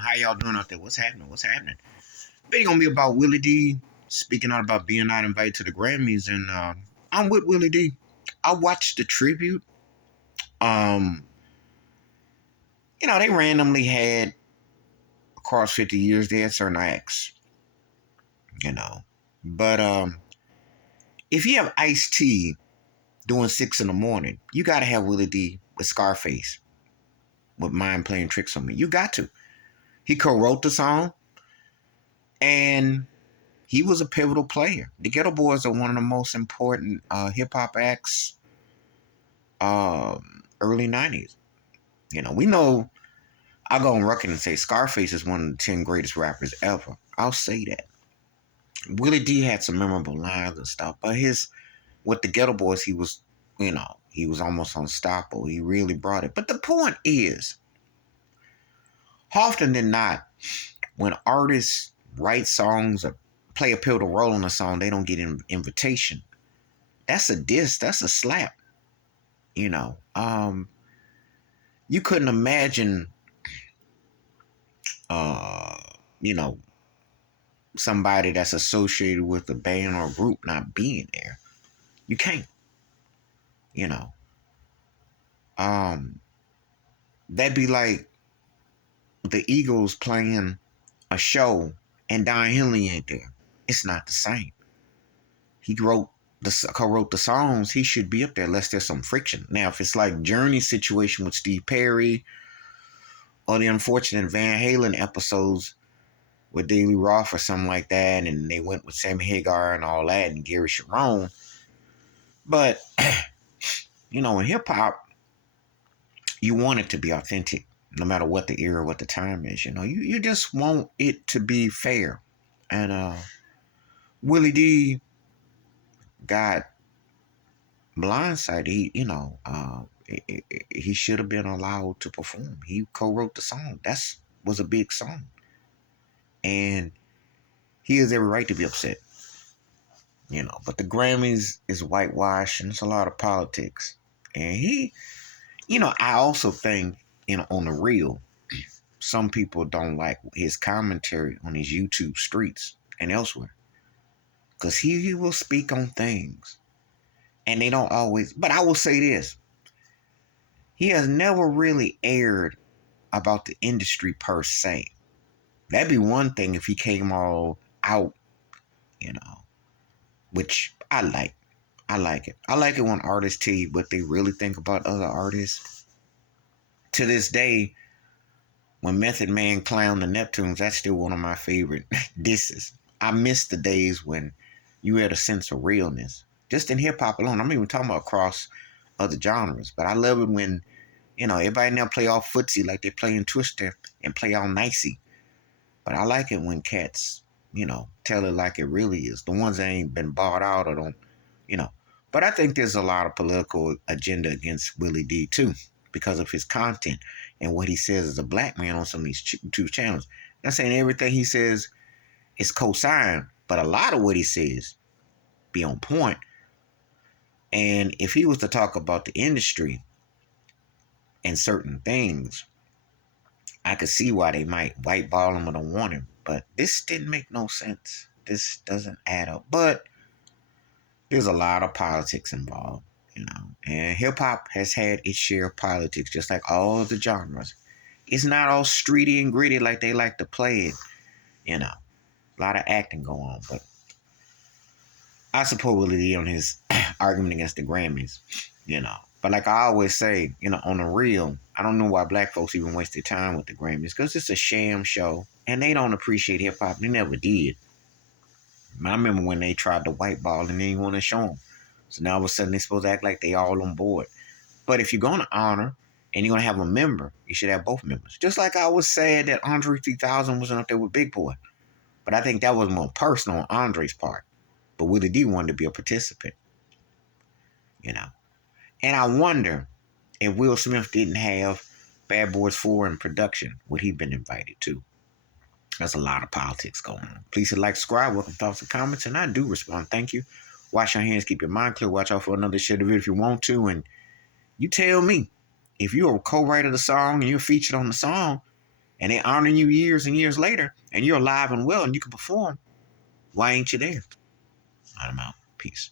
How y'all doing out there? What's happening? What's happening? Video gonna be about Willie D speaking out about being not invited to the Grammys, and I'm with Willie D. I watched the tribute. Um, they randomly had across 50 years they had certain acts, but if you have Ice-T doing 6 in the morning, you gotta have Willie D with Scarface with Mind Playing Tricks on Me. You got to. He co-wrote the song, and he was a pivotal player. The Ghetto Boys are one of the most important hip-hop acts early 90s. We know, I'll go on record and say Scarface is one of the 10 greatest rappers ever. I'll say that. Willie D had some memorable lines and stuff, but with the Ghetto Boys, he was almost unstoppable. He really brought it. But the point is, often than not, when artists write songs or play a pivotal role in a song, they don't get an invitation. That's a diss. That's a slap. You couldn't imagine, somebody that's associated with a band or a group not being there. You can't. That'd be like the Eagles playing a show and Don Henley ain't there. It's not the same. He co-wrote the songs. He should be up there unless there's some friction. Now, if it's like Journey's situation with Steve Perry or the unfortunate Van Halen episodes with Daily Roth or something like that, and they went with Sammy Hagar and all that and Gary Sharon. But, in hip-hop, you want it to be authentic, no matter what the era, what the time is. You just want it to be fair. And Willie D got blindsided. He should have been allowed to perform. He co-wrote the song. Was a big song. And he has every right to be upset. But the Grammys is whitewashed and it's a lot of politics. And I also think, on the real, some people don't like his commentary on his YouTube streets and elsewhere. Because he will speak on things. And they don't always. But I will say this. He has never really aired about the industry per se. That'd be one thing if he came all out, which I like. I like it. I like it when artists tell you what they really think about other artists. To this day, when Method Man clowned the Neptunes, that's still one of my favorite disses. I miss the days when you had a sense of realness. Just in hip-hop alone. I'm even talking about across other genres. But I love it when, everybody now play all footsie like they playing Twister and play all nicey. But I like it when cats, tell it like it really is. The ones that ain't been bought out or don't, But I think there's a lot of political agenda against Willie D too, because of his content and what he says as a black man on some of these YouTube channels. Not saying everything he says is co-signed, but a lot of what he says be on point. And if he was to talk about the industry and certain things, I could see why they might whiteball him or don't want him. But this didn't make no sense. This doesn't add up. But there's a lot of politics involved, And hip-hop has had its share of politics, just like all the genres. It's not all streety and gritty like they like to play it, A lot of acting going on. But I support Willie D on his argument against the Grammys, But like I always say, on the real, I don't know why black folks even waste their time with the Grammys, because it's a sham show, and they don't appreciate hip-hop. They never did. I remember when they tried to whiteball and they didn't want to show them. So now all of a sudden they're supposed to act like they all on board. But if you're going to honor and you're going to have a member, you should have both members. Just like I was sad that Andre 3000 wasn't up there with Big Boy. But I think that was more personal on Andre's part. But Willie D wanted to be a participant. And I wonder if Will Smith didn't have Bad Boys 4 in production, would he have been invited too? There's a lot of politics going on. Please hit like, subscribe, welcome thoughts and comments, and I do respond. Thank you. Wash your hands, keep your mind clear. Watch out for another share the video if you want to. And you tell me, if you're a co-writer of the song and you're featured on the song, and they honoring you years and years later, and you're alive and well and you can perform, why ain't you there? I'm out. Peace.